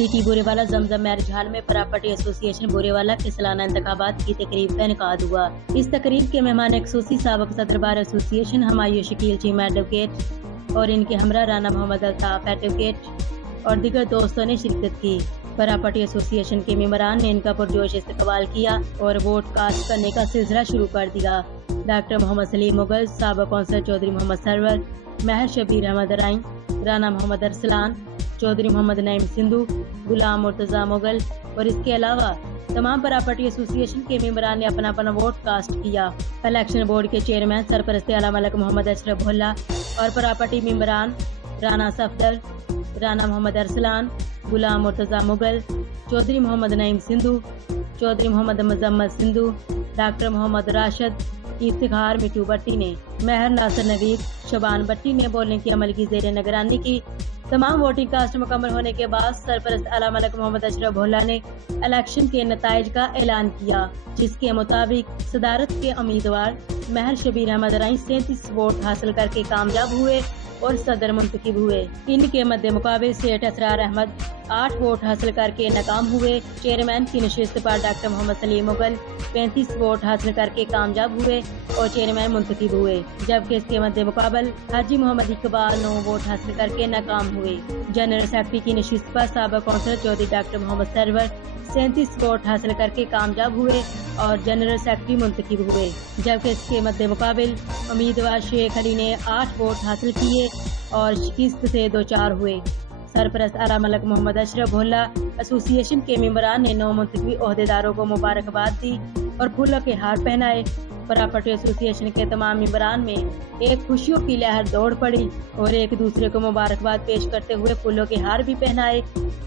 City Burewala जमजम marriage hall में property association Burewala के सालाना इंतखाबात की तकरीब का इनकाद हुआ। इस तकरीब के मेहमान खसूसी साबिक सदर bar association Humayun Shakeel Cheema advocate और इनके हमरा राना मोहम्मद अल्ताफ एडवोकेट और दीगर दोस्तों ने शिरकत की। प्रॉपर्टी एसोसिएशन के मेंबरान ने इनका पुरजोश इस्तकबाल किया और वोट कास्ट करने का सिलसिला शुरू कर दिया। डॉक्टर मोहम्मद सलीम मुगल, साबिक कौंसलर चौधरी मोहम्मद सरवर, महर शबीर अहमद राइन, राना मोहम्मद अरसलान, चौधरी मोहम्मद नईम सिंधु, गुलाम मुर्तजा मुगल और इसके अलावा तमाम प्रॉपर्टी एसोसिएशन के मेंबरान ने अपना अपना वोट कास्ट किया। इलेक्शन बोर्ड के चेयरमैन सरपरस्त आला मलिक मोहम्मद अशरफ भुल्ला और प्रॉपर्टी मेंबरान राना सफदर, राना मोहम्मद अरसलान, गुलाम मुर्तजा मुगल, चौधरी मोहम्मद नईम सिंधु, चौधरी मोहम्मद मुजम्मल सिंधु, डॉक्टर मोहम्मद राशिद, इफ्तिखार मिठू भट्टी ने, महर नासिर नवीद, शबान भट्टी ने बोलने की अमल की ज़ेर निगरानी की। तमाम वोटिंग कास्ट मुकम्मल होने के बाद सरपरस्त आला मलिक मोहम्मद अशरफ भुल्ला ने इलेक्शन के नताइज का ऐलान किया, जिसके मुताबिक सदारत के उम्मीदवार महर शबीर अहमद राइन 37 वोट हासिल करके कामयाब हुए और सदर मुंतखब हुए। इनके मद्दे मुकाबले सेठ असरार अहमद 8 वोट हासिल करके नाकाम हुए। चेयरमैन की नशिस्त पर डॉक्टर मोहम्मद सलीम मुगल 35 वोट हासिल करके कामयाब हुए और चेयरमैन मुंतखब हुए, जबकि इसके मद्दे मुकाबल हाजी मोहम्मद इकबाल 9 वोट हासिल करके नाकाम हुए। जनरल सेक्रेटरी की नशिस्त पर साबिक councillor Chaudhry doctor Mohammad Sarwar 37 vote हासिल करके कामयाब हुए और जनरल सेक्रेटरी मुंतखब हुए, जबकि इसके मद्दे मुकाबल उम्मीदवार शेख अली ने 8 वोट हासिल किए और शिकस्त से 2-4 हुए। सरपरस्त आला मलिक मोहम्मद अशरफ भुल्ला एसोसिएशन के मेंबरान ने 9 मुंतखब ओहदेदारों को मुबारकबाद दी और फूलों के हार पहनाए। प्रॉपर्टी एसोसिएशन के तमाम मेंबरान में एक खुशियों की लहर दौड़ पड़ी और एक दूसरे को मुबारकबाद पेश करते हुए फूलों के हार भी पहनाए।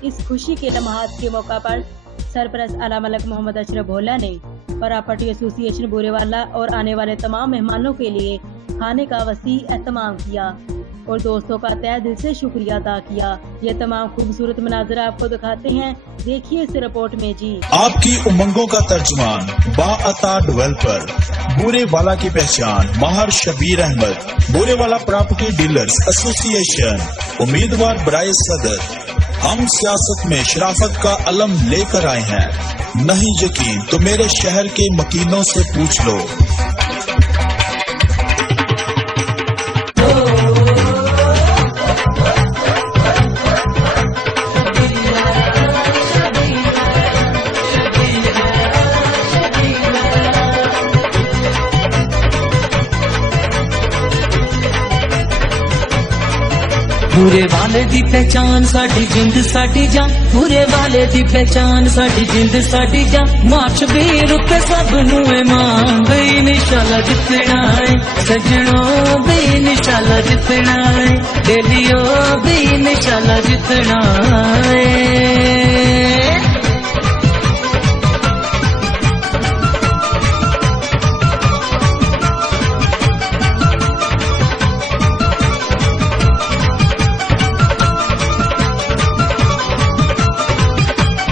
इस खुशी के लम्हात के मौका पर सरपरस्त आला मलिक मोहम्मद अशरफ भुल्ला ने प्रॉपर्टी एसोसिएशन बुरेवाला और आने वाले तमाम मेहमानों के लिए खाने का वसी एहतमाम किया और दोस्तों का तहे दिल से शुक्रिया अदा किया। ये तमाम खूबसूरत मनाज़र आपको दिखाते हैं, देखिए इस रिपोर्ट में जी। आपकी उमंगों का तर्जुमान बाअता डेवलपर, बुरेवाला की पहचान Mehar Shabbir Ahmad, Burewala property dealers association, उम्मीदवार बराए सदर। हम सियासत में शराफत का अलम लेकर आए हैं, नहीं यकीन तो मेरे शहर के मकीनों से पूछ लो। बुरे वाले दी पहचान साडी जिंद साडी जान, बुरे वाले दी पहचान साडी जिंद साडी जान। मार्च बीर उत्ते सब नूं मान बई निशाला जितना है, सजनों बई निशाला जितना है, डेलियो बई निशाला जितना है।